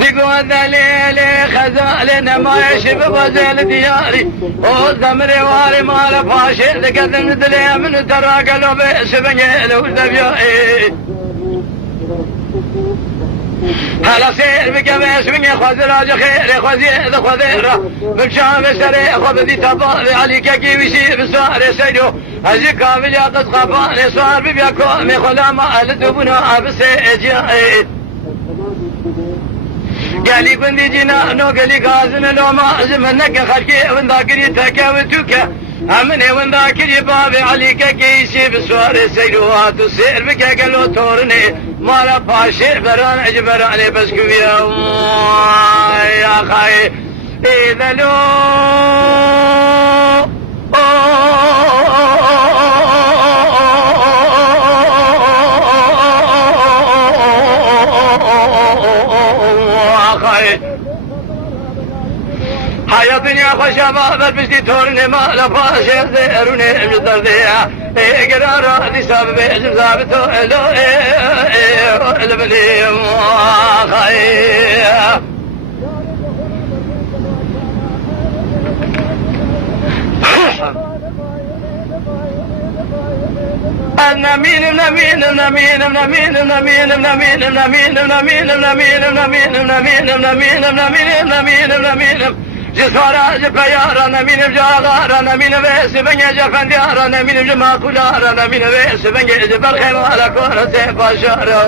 دیگو دلیل خزال نمایش به بازل دیاری او زمره واری مال پاشه دکتن دلی من تراکلو به سبنگل و دبیایی هلا سير بك بسمني خذ راج خير خذ را بمشان بسري خذ دي تبال عليك كي بيشي بسوار سيدو هزي كامل يا قد خفان صار بيكو مي خلا ما الدبنا بسجي قالي كندي جنا نو قالي غازن لو ما زمنك خلقي ونداكري تكاوتوك امني ونداكري بابي عليك كيسي بسوار سيدوات وسير بك قالو تورني مالا باشي بران اجبراني بس كبيرا يا خاي اذا لو حياتني خوش بابر بشتي تورني مالا باشي زيروني مجدر ديا اقرار دي سبب اجم ثابتو الو البني خاي نمين نمين نمين نمين نمين نمين نمين نمين نمين نمين نمين نمين نمين نمين نمين جسارا جبيارا نمين بجاغارا نمين بيس بني جفنديارا نمين بجماكولارا نمين بيس بني جبرخيم على كورة باشارا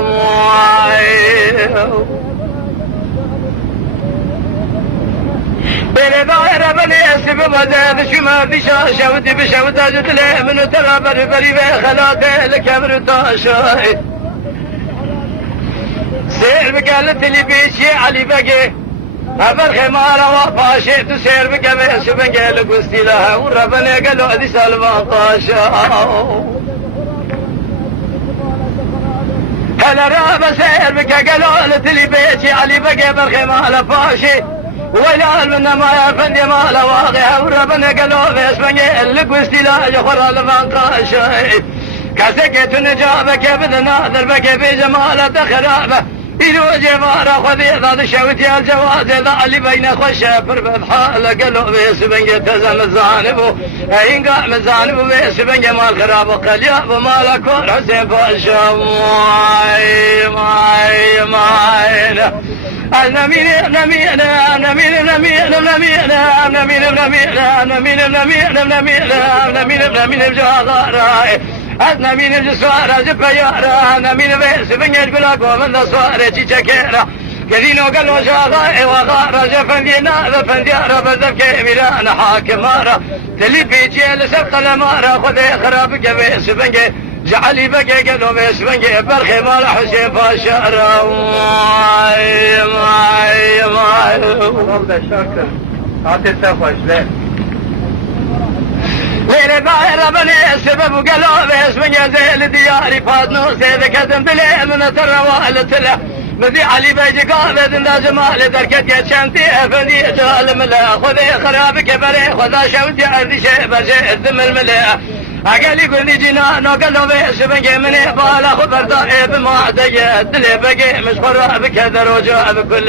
بين دائرة بني اسم مدد شما بشا شوت بشوت جتلي من ترى بري خلاته الكبر تاشاي سير بقالت اللي بيشي علي بقي أبر خمارة وفاشي تسير بقى سبنجي لقستي لها وربنا قالوا دي سالفان طاشا هلا رابا سير بقى قالوا لتلي بيشي علي بقي برخمارة فاشي ولا من ما يفندي ما لواقع وربنا قالوا باسمني لقستي لها جخور الفان طاشا كسكت نجابك بدنا ذربك بجمالة خرابة إلو جمارة خذي ذا شوتي الجواز ذا اللي بين خوشة فرب بحالة قالوا بيس بنجي تزم الزانبو إن قام الزانبو بيس بنجي مال خراب وقلياب ومال كون حسين فاشا ماي النمين نمين نمين نمين نمين نمين نمين نمين نمين نمين بجاغراي أدنى من الجسوارة زبيارة أنا من بيس بني القلاق ومن الصوارة تشكيرة كذينو قالوا شاغاء وغارة جفندينا ذفنديارة بذب كاميران حاكمارة تلي بيجي لسبق الأمارة خذي خرابك بيس بني جعلي بقي قالوا بيس بني برخي مال حسين فاشارة ماي عطي السفوش ليه ليلة دائرة بني السبب وقالوا باسم زيل دياري فاضنو سيدك ادم بلي من تروالت له مذي علي بيجي قابد لا جمال دركت يتشنتي افندي جال ملا خذي خرابك بري خذا شوتي عندي شيء برجي الدم الملا اقالي قلني جنانو قالوا باسم مني بالا خبر دائب ما ديت لي بقي مش خرابك دروجة بكل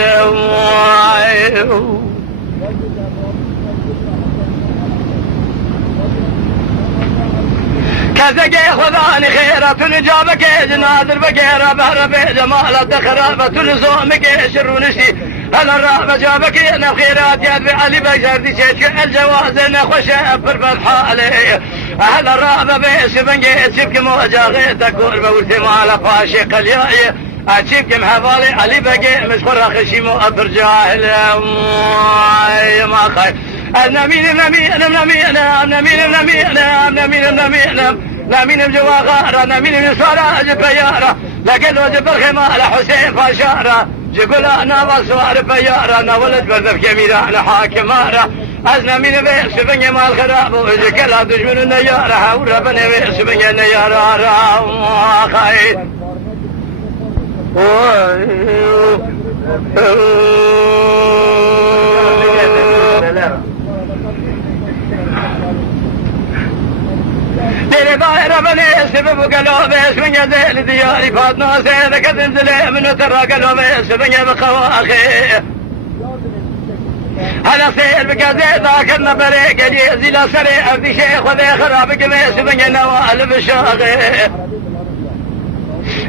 كذا خذاني خيرة جابك جنادر بقيرة بهرب جمالة خرابة لزومك شرونشي هلا الرحمة جابك انا بخيرات يا ابي علي بشر دي شيك الجواز انا خوش افر بحالي هلا الرحمة بيس بنجي تشبك موجه غيتك قربة والتمالة فاشي قلياي اتشبك محفالي علي بقي مشخور خشي مو افر جاهل ما خير النمين نمين نمين نمين نمين نمين نمين بجواغارة نمين من صلاة جبيارة لقلوا جبر خمال حسين فاشارة جقول انا وصوار بيارة انا ولد بذب كميران حاكمارة ازنا من بيس بني مال خراب وذكلا دجمن النيارة حورة بني بيس بني النيارة خير غير بني سبب قلوبي اسمن يزيل دياري فاطمة سيدك تنزلي من ترى قلوبي اسمن يبخواخي هلا سير بقزي ذاك النبري قلي زيلا سري أردي شيخ وذي خراب قميس بن نوال بشاغي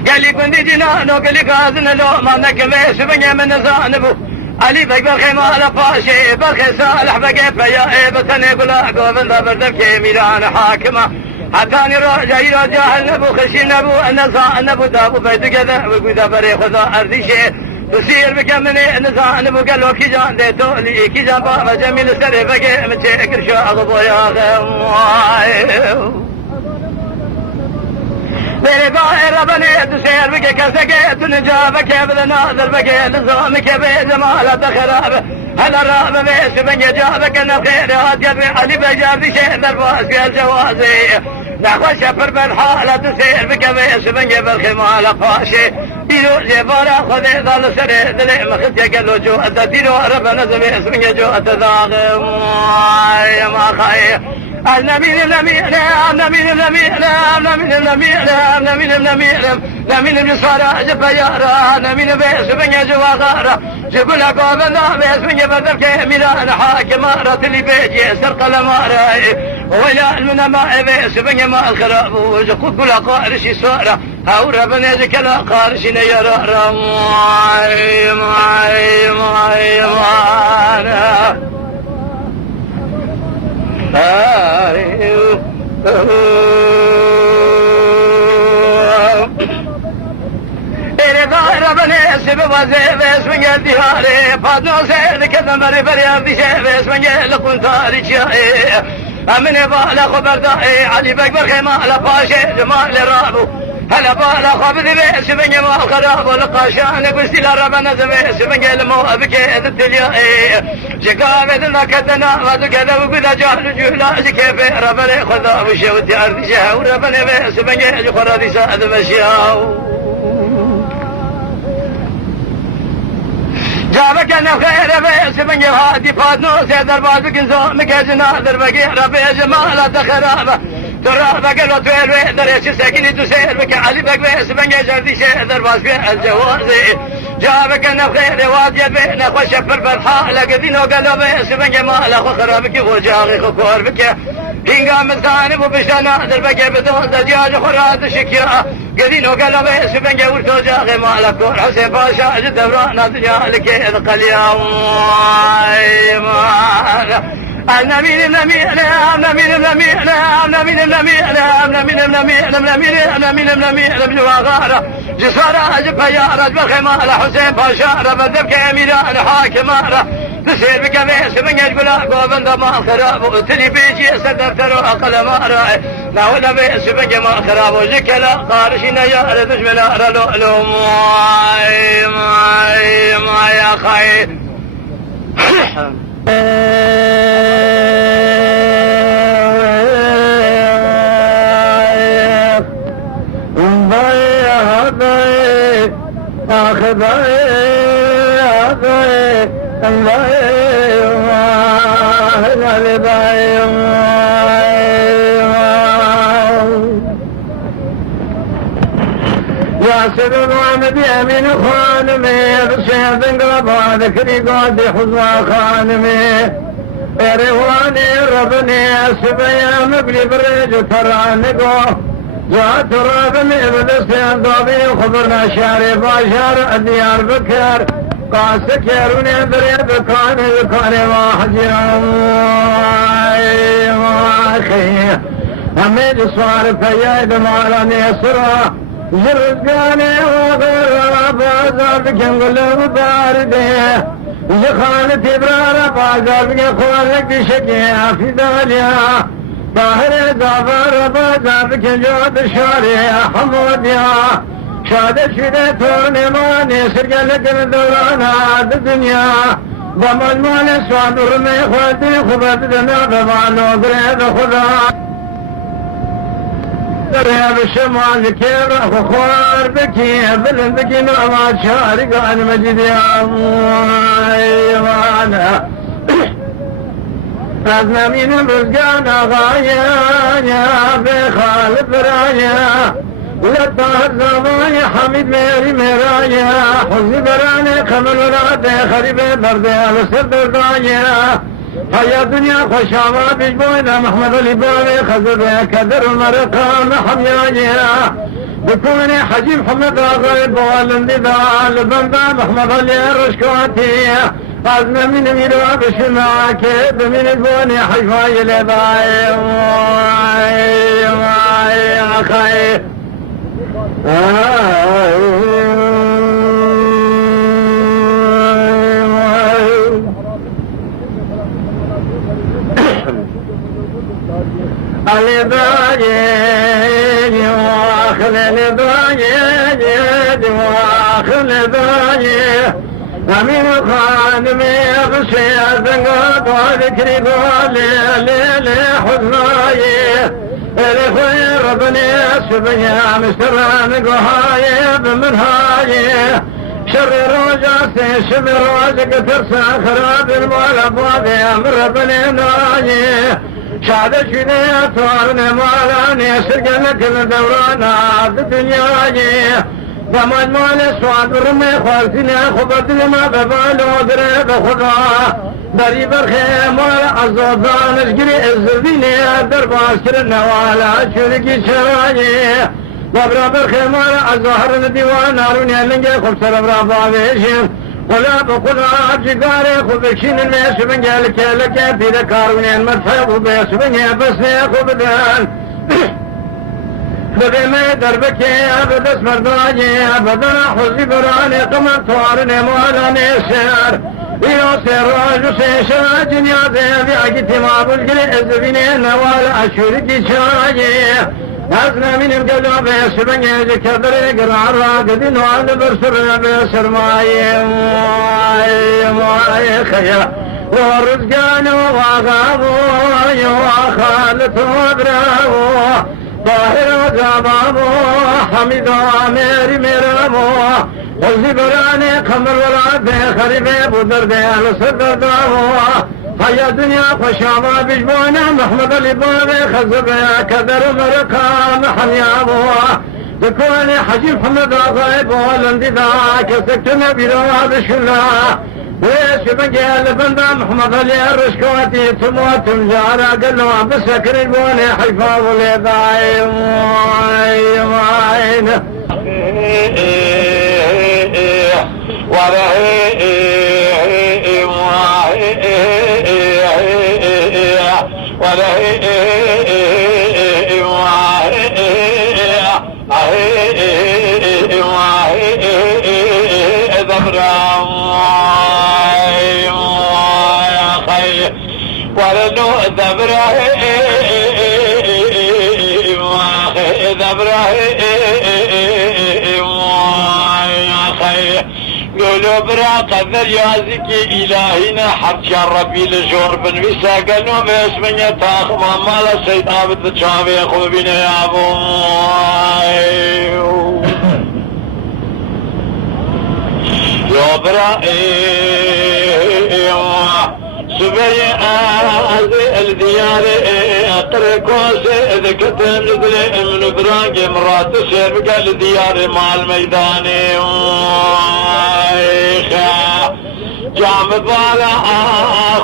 قال لي كنت جنانو قال لي قازن لو ما نكميس بن من زانبو علي بك بالخيمال فاشي بالخي صالح بقى فيا بثني قلاقو من ذا بردك ميلان حاكمة حتاني رجعي رجاهل نبو خشي نبو النزاء نبو دابو بيت كذا وقودا بري خذا أردي شيخ تصير بكمني نزان بقلو كي جان دي تولي كي جان بابا جميل سري بقى متشكر شاغب ويا غمواي मेरे बाहर बने तुसेर बके कैसे के तुन जा बके बदनादर बके नज़ाम के बेजमाल तखराब هل الراب بيس بن يجابك الخير هاتيت علي بجاب شيء درباس في الجوازي نخوش شفر بالحالة تسير بك بيس بن يب الخمال قاشي ديرو جبارا خذي ظل سري دلي مخد يقلو جوة ديرو ربنا زبيس بن يجوة داغم ما خير النمين النمين النمين النمين النمين النمين النمين النمين النمين بصارة جب يارا النمين بيس بن يجوا غارة جب لك وبنا بيس بن يبدل كميلان حاكم رات اللي بيجي سرق المارة ولا المنما بيس بن يما الخراب وجقود كل قارش سارة هاو ربنا ذكلا قارش نيرا رماي ماي ماي مانا तेरे दार बने सिब वजे वेस मंगे दिहारे फादो से निकल मरे फरियाद दिशे वेस मंगे लकुन तारी चाहे अमने वाला खबरदार अली बकबर खैमाला पाशे जमाल राबू هلا بالا خبذ بيس بني ما الخراب والقاشان قلت لا ربنا زبيس بني المو بكيت الدنيا جقابة ذكتنا ما ذكذا وقذا جهل جهلاج كيف ربنا خذا وشوت أرض جاه وربنا بيس بني جخرا ساد مشياو جابك أنا خير بيس بني هادي فاتنو سيدر بازك نزومك جنادر بقي ربي جمال تخرابه ترى بقى وتويل دريش ساكني تسير بك علي بك بس بنجي جردي شيء درباس في الجوازي جابك انا خير وادي بينا وشفر بالحال قدين وقالوا بس بنجي مال اخو خرابك وجاغي خكور بك هنقام مزانب وبشانا دربك بدون دجاج خرات شكيا قدين وقالوا بس بنجي ورتو جاغي مالك حسين باشا جدبرانا دجالك اذ قليا النمين النمين النمين النمين النمين النمين النمين النمين النمين النمين النمين النمين وغارة جسارة جبها يا رجل خمارة حسين باشا بدك أميران حاكمارة تسير بك بيس من يقول قوبن دماء خراب وتلي بيجي سدر ترو أقل مارة ناولا بيس من جماء خراب وجكلا قارشنا يا رجل من أرلو ماي ماي ماي يا خير ياسر الوالد يمين خانمي بسيد انقلبا ذكري قاد حزا خانمي رواني ربني سبيا مبلي بريج ترانقو جاءت ربني بدسين ضبي خبرنا شاري باشار ديار بكر قاسك يروني بريد كان واحد يوم اخي هميد صار فيايد مالاني سرا زرقاني وغير بازار بكم قلوب باردي زخانة برارة بازار بكم خوالك بشكي في داليا باهر زافر بازار بكم جود شاري حموديا شادت شده تورني ماني سرقلك الدورانا الدنيا ضمن ماني سوادر مي خواتي خبت دنا ببانو قريد خدا دريا بالشمال كيف خوار بكي بلندكي نعمات شارق عن مجد يا ايوانا از نمین رزگان آغایا یا بخالف رایا لطار زمان حمید میری میرایا حضی بران کمل وراد خریب برده السر دردایا حیا دنیا خوشاوا بیش بوینا محمد علی باوی خزر کدر مرقام حمیایا بكون حجي محمد آغاي بوالندي دال بندا محمد علي رشكواتي أزنا من ميروا بشماك بمن البوني حيفاي لباي واي أخاي علي باجي واخل باجي واخل باجي امين خادم يغشي زنقاط وذكري قولي ليلي حزناي الخير بني سبيا مستران قهاي بمنهاي شر روجاسي شمر روجك ترسى خراب المولى امر بني ناي شاد شنيا توارن مالاني سرقنك الدوران عاد الدنيا دمج مال سواد رمي خوالسيني خبرت لما ببالو درب خدا داري برخي مال عزوضان اشقري الزرديني درباس كرنا والا شركي شراي بابرا برخي مال عزوهر الديوان ناروني لنجي خبصر برابا بيشم ولا بقدر جداري خبكشين الناس من جالك لك في ذكاروني المدفع وبيس من بس خبدان بدمي دربك أبد اسمر داجي أبدا حزي براني قمر توارني موالاني سير إيو سير راجو سيشا جنيا ذيبي عقتي ما بلقلي إزبيني نوال أشوركي شاجي أزنا من القلب يسبني ذكري قرار قدين وعد برسر بسر ماي ماي خيا ورزقان وغابو وخالت وبراو طاهر وزبابو حميد وامير ميرامو والزبراني قمر وراد خريب بدرد الصدر داو حيا دنيا خوشاوا بجبونا محمد علي بابي خزب كدر مرقام حميابو بكوني حجي محمد آغايب والندي ذاك سكتنا بيروا بشلا ويش بقيل بندا محمد علي الرشكواتي تموت جارا قلوا بسكر البوني حيفا وليضاي وعين قولوا برا قدر يازك إلهينا حرشا ربي لجور بن ويسا قلنوا باسمنا تاخما مالا سيد عابد الشعبي يخو بنا يا أبو يا برا سبي الديار اتركوس اذا كنت نزل من براق مرات سير قال ديار مع الميدان جامد والا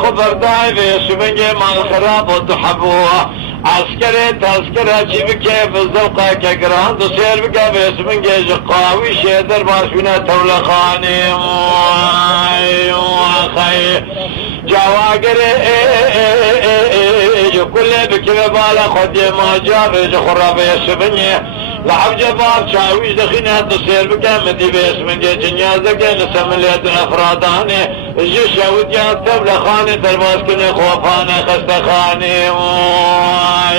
خبر دايف سبنجي مع الخراب وتحبوها عسكري تذكرة كيف الزوقة كقران تصير بقى باسمنجي جقاوي شيدر باسونا تولخاني وخي جواقر كل بكذا بالا خدي ما جاب خراب يسبني لعب جبار شاويش دخينها تصير بكا مدي باسمنجي جنيازك نسمليت افراداني جيش يوديا تبلخاني ترباس كني خوفاني خستخاني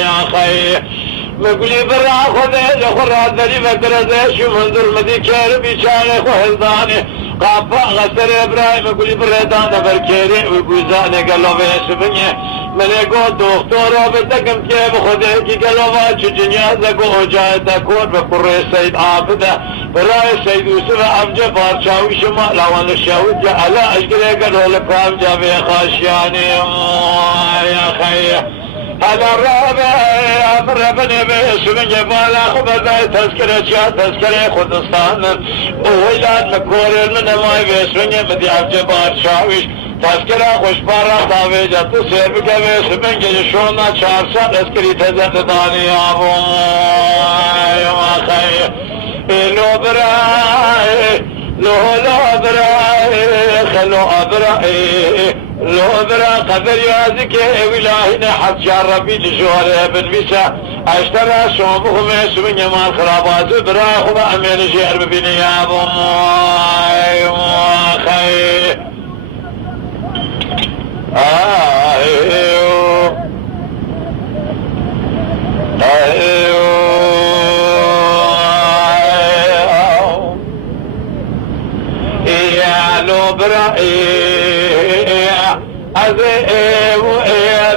يا خي مقولي برا خذي لخرا دري مدرزة شو منظر مدي كيربي شاري خوهلداني قابا غسر ابراهيم مقولي برا دانا بركيري وقوزاني قالوا بيسبني ملكو دكتورو بدكم كيف خذي كي قالوا باشو جنيازك وجاي تكون بقري سيد عابده برای سید یوسف عبد بارچاوی شما لوان الشاود جعل اشکره قدول قام جابه خاشیانی یا خیر هذا الرابع امر بني باسم جبال خبر تذكره خدستان وولاد مكور من ما باسم مدي عبد بارچاوی تذکره خوشبارا داویجا تو سیر بگوی سمنگی شونا 4 سال اسکری تزد دانی آبو آخی لو برای لو برای خلو برای لو برا قدر یازی که ولاهی نحب جار ربی لجواره بن بیسا اشترا شومهم سمنگی مال خرابازو برای خوب امین شهر ببینی آبو آخی يا لو برائي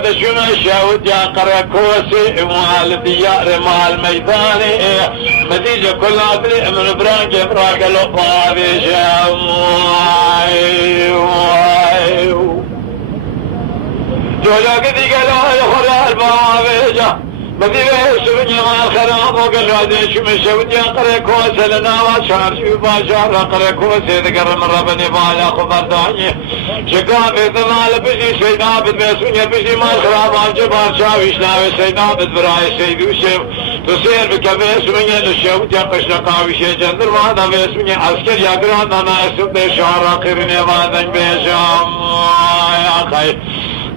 بشم الشاود يا قركوسي مال ديار مال ميداني مديجة كلها بلي من براك براك لو طابي جولا قدي قالوا يا خلال بابيجا مدينة سبني مال خراب وقال هذا شو مشود يا قريكوس لنا وشهر شو باشار قريكوس ذكر من ربني بالا خبر داني شقاب ثمال بشي سيد عابد بيسوني بشي مال خراب عن جبار شاويش ناوي سيد عابد براي سيد يوسف تصير بكبيس من الشود يا قشنقاوي شي جندر وهذا بيسوني عسكر يا قران انا اسود شهر قرني بعدن بيشام يا خي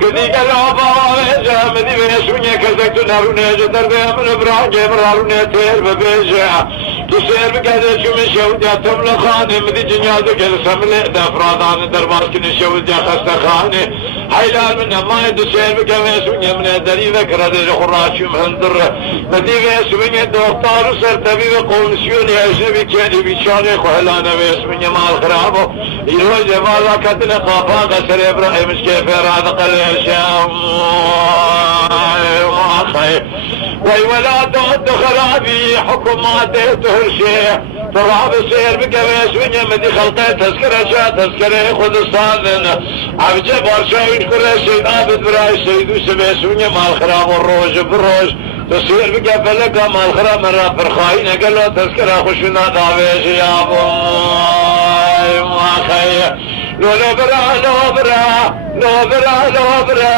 قدي قالوا بابا مدي بيسوني كزكت ناروني جدر بيمن براجي براروني تير ببيجا تسير بكذا شو من شود يا تملخاني مدي جنيازك السملة دفرادان درباسكني شود يا خستخاني حيلان من ما يدسير بكذا من الدري ذكر هذا الخراشي مهندر مدي بيسوني دكتور سرتبي وقومسيوني اجنبي كاني بيشاني خهلانا بيسوني مال خرابو يروج مالا كتنا قافا قسر ابراهيم كيف هذا قل الشام وي ولا تهد خرابي حكوماتي تهرشي تراب سير بكبيس ونيا مدي خلقي تذكره شا تذكره خدستان عبد بارچاوی كره سيد عابد براي سيد يوسف ونيا مال خراب الروج بروج تصير بكفلك مال خراب من راب برخاين قال له تذكره خشنا داويش يا ابو ما خير لو برا لو برا لو برا لو برا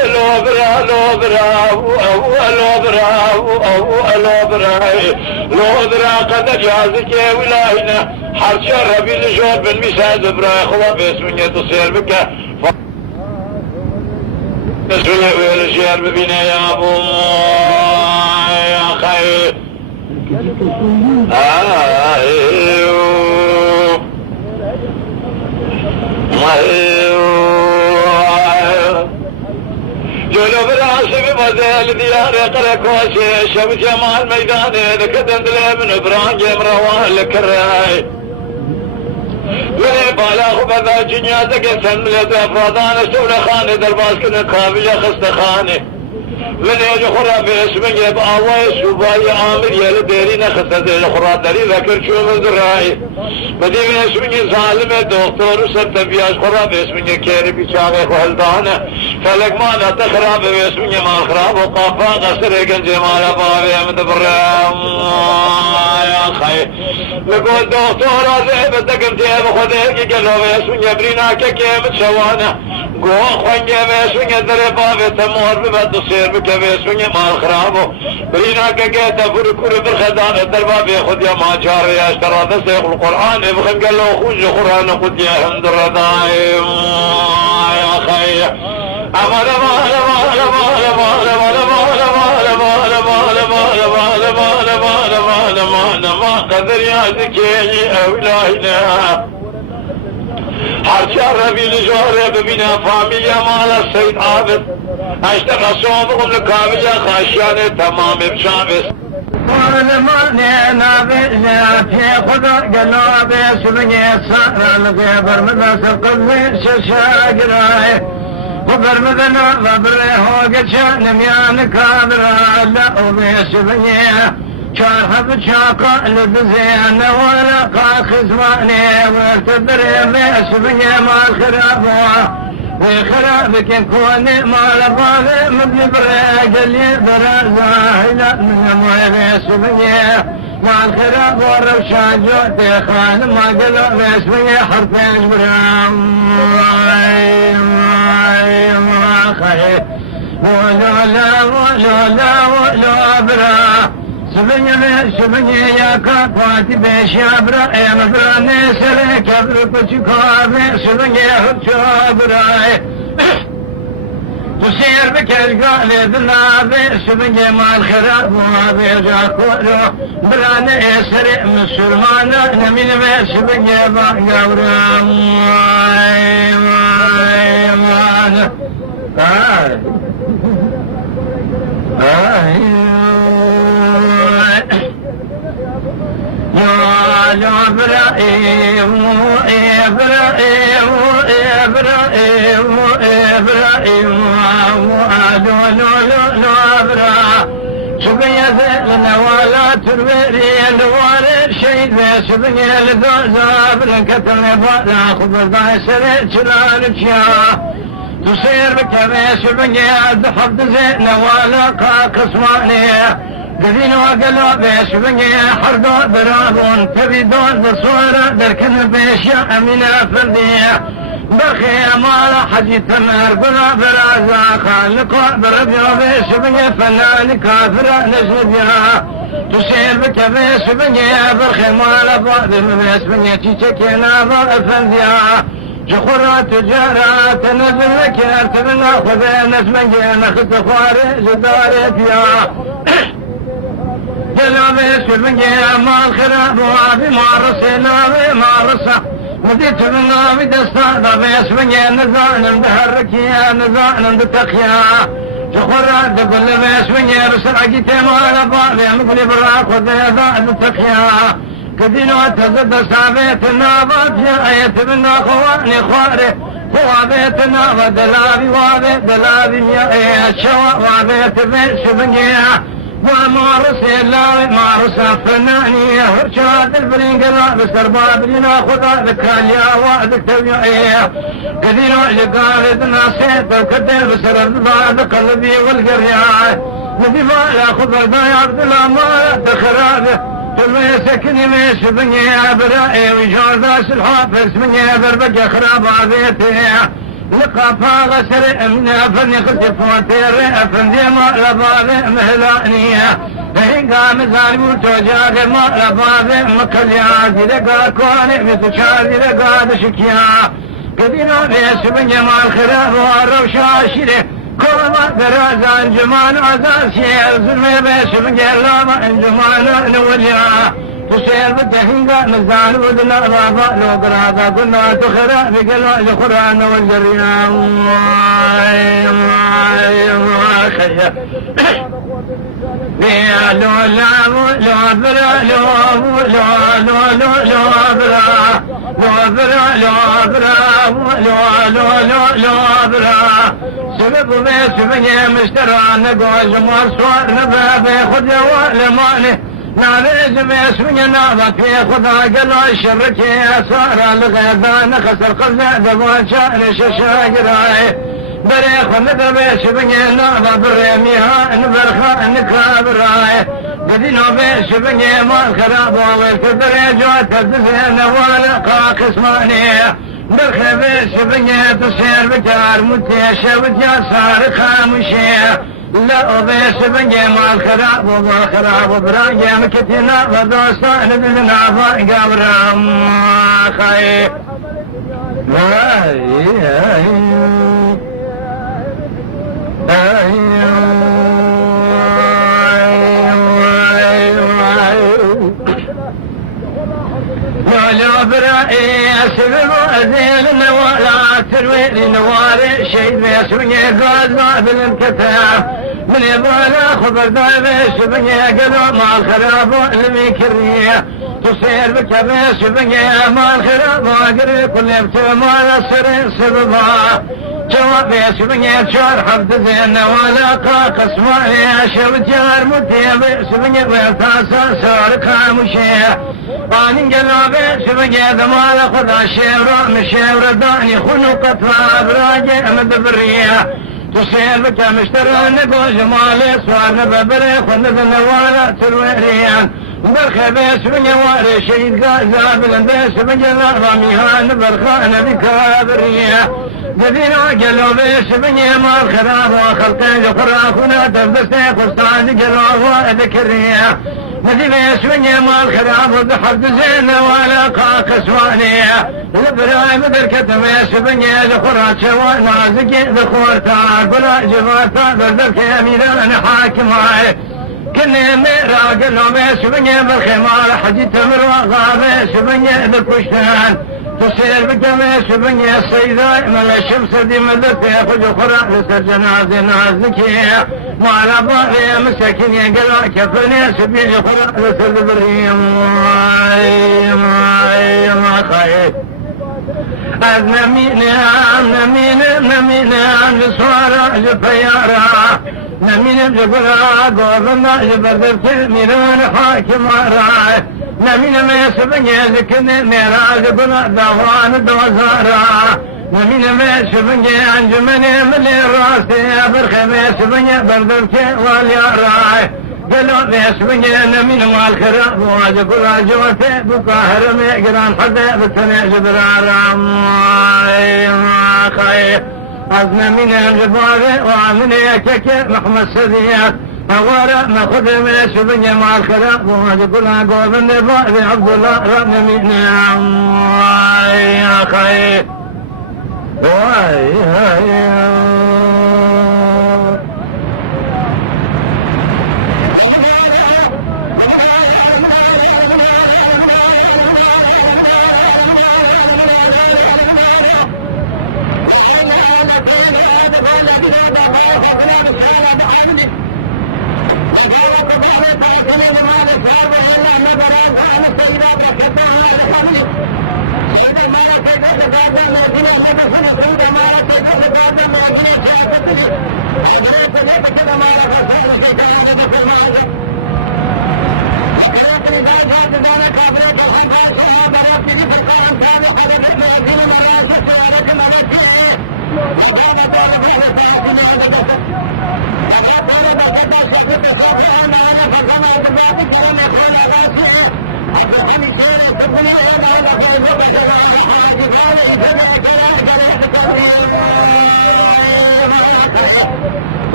لو برا لو برا لو برا لو برا لو برا قد جازك يا ولاينا حرشا ربي لجور بن مساعد برا خوا باسمني تصير بك باسمني ويلشير ببينا يا ابو يا خير جلو براسي بمزيل ديار قركوسي شب جمال ميداني ذكدن دلي من برانجي مروان الكراي ولي بالا خبذا جنياتك سنملت افرادان سولة خاني درباسكن كابية خستخاني من يجخرا باسمك يبقى ويس وباي عامر يلي ديرينا خستد الخرا داري ذكر شو مزرعي مدي باسمك ظالم دكتور سرتبياش خرا باسمك كيري بيشاغي خهلدانا فلك ما نتخرا باسمك ما خراب وقافا قصر جنجي مالا بابي مدبرام يا خي نقول دكتور هذا بدكم تياب خديك قالوا باسمك برينا كيف تشوانا قو خوانجي باسمك دربابي تمور ببد تصير بكبيسوني مال خرابو برينا كجيتا فركور بالخزانة دربابي خد يا ما جار يا اشترى دسيق القرآن بخم قال له خوش قرآن خد يا حمد الرضاي يا خي أمال مال مال مال مال مال مال مال مال مال مال مال مال مال مال ما قدر يا ذكي أولادنا حرشا ربي لجوره ببنا فاميليا مال السيد عابد اشتغل صوبهم لكامية خاشياني تمام بشامس ولماني نابئنا في خضر قلوبي سبني سارا الغيبر مدى سقضي ششاقراي خبر مدنا غبري هو قشان ميان كابرا لأوبي سبني شارها بشاقة لبزين ولقى خزماني وارتبر باسمي ما الخرابوه وخرابك كوني ما لبالي من بريق اللي برازاه لا من باسمي ما الخراب والروشان جوتي خان ما قلوا باسمي حرفين برام ولا برا سبني يا كاتي بشابرا ام براني سر كبر كچكا سبني حچابرا تسير بكل قال ذناب سبني مال خراب وبيجا كورو براني سر مسلمان نمين سبني باغورا يا إبراهيم إبراهيم إبراهيم إبراهيم شبيه لنا ولا ترويرين ولا شيء شبيه لذوزاب لنكتل فلا خبر دايسر جلالك يا تصير بكبه شبيه دحب زين ولا قسماني قدين وقلوا بيش بني حردو برابون تبيدون بصورة دركن بيشيا أمينة فردية بخي مالا حجي تمر قلوا برازا خالقوا بربيو بيش بني فنان كافرة نجنبيا تسير بك بيش بني برخي مالا بادم بيش بني تيشكينا بأفنديا جخورة تجارة نزل لك ارتبنا خذي نسمنجي نخت خواري جداري فيها جلابي سبنجي مال خراب وابي مارسي نابي مارسة مديت من نابي دستا دابي سبنجي نزان دهركي نزان دتقيا جخورة دقل بي سبنجي رسل عقيتي مالا بابي مقلي براك وذيذا دتقيا كدينو تزد سابيت النابات يا ايت بنا خواني خواري خوابيت نابا دلابي وابي دلابي يا ايت شوا وابيت بي سبنجي ومارس الله مارس فنانية هرشاد البرينقلا بسر بابلنا خدا ذكران يا وعدك تبيعيه كثير لقالت ناسيت وكدر بسر الباب قلبي والقرياء ندفع لا خضر باي عبد الله ما تخرابه تلوي سكني ميش بني برائي وجار ذاس الحافظ مني بربك خراب عبيتي لقفا غسر من افني خدف وتير افندي ما لبابي مهلانية هنگا مزاري وتوجاق ما لبابي مكليا دلقا كوني بتشار دلقا دشكيا قدينا بيس بن جمال خراب والروشا شيره كوما درازان جمان عزاز شير زلمي بيس بن جلام انجمان نوليا تسير بالدهنقا مزان ودنا بابا لو قرادا قلنا تخرا بقلوا القرآن والجريان خيا يا لو لا لو برا لو لو لو لو لو برا لو برا لو برا لو لو لو لو برا سبب بيس بني مشترى نقوز مرسوار نبابي خد ولماني نعريز باسمي نابك في خدا قلوا الشركي صار الغيبان خسر قبل دبوان شأن ششاقراي بريخ ندر باسمي نابا بريميها نبرخا نكابراي بدينو باسمي مال خراب والكبري جوات الدزين والقا قسماني برخ باسمي تسير بكار متيشة وجا صار خامشي لا بيس بنجي مال خراب وخراب وبراجي مكتنا ودوستان بدنا فاقابرام خاي ولا برائي أسبب أزيل ولا تروي نواري شيء بيسوني قاد بالانكتاب من يبغى خبر دايبش بني قلو مع الخراب الميكرية تصير بكبش بني مع الخراب وقري كل يبتو مع السر سببا جواب سبني شار حفظ زين ولا قاقص ولا شوت يار متيب سبني بتاسا صار كامشي قانين جلاب سبني دمال خدا شيرا مشير داني خنقت وابراج مدبريه تصير بك مشترى نقول جمالي صار ببري خند النوالا ترويريان برخة بيس بني واري شيد قازابل بيس بني راميهان برخان بكابرية دفينا قلو بيس بني مال خراب وخلقين جفراكونا تبدستي قصان قلو وذكرية نذي بيس بني مال خراب وبحرد زين ولا قاقس وانية البراي بدركة بيس بني جفرات شوان نازكي ذخورتا قلا جفاتا بردك يميران حاكماي كني ميرا قلو بيس بني بالخمار حجيت مروا غابيس بني بالكشتان تصير بجميس بني السيداء من الشمس دي مدت ياخذ خرا لسر جنازة نازكية وعلى باقي مساكين يقلع كفني سبيل خرا لسر بريم ما خايف نمين لصوارا جفيارا نمين جبرا قوضنا جبردت ميران حاكم راي نمين ما يسبني ذكرني ميراج بنا دوان دوزارا نمين ما يسبني انجمني ملي راسي برخي ما يسبني بردت والياراي قالوا بيسبني نمين والخراب واجب كل جوتي بقاهر ميقران حدا بتني جبرارا ما خايف أزنا من الجبار ومن يكك محمد سديات أورا ناخذ من سبني مع الخلاق وهذا كلها قول من النبي عبد الله ربنا من يا خير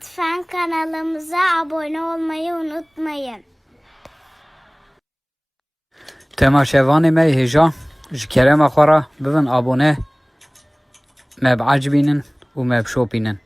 Lütfen kanalımıza abone olmayı unutmayın. تماشاوان ما هجا جكرم خورا ببن ابونه ما بعجبينن وما بشوبينن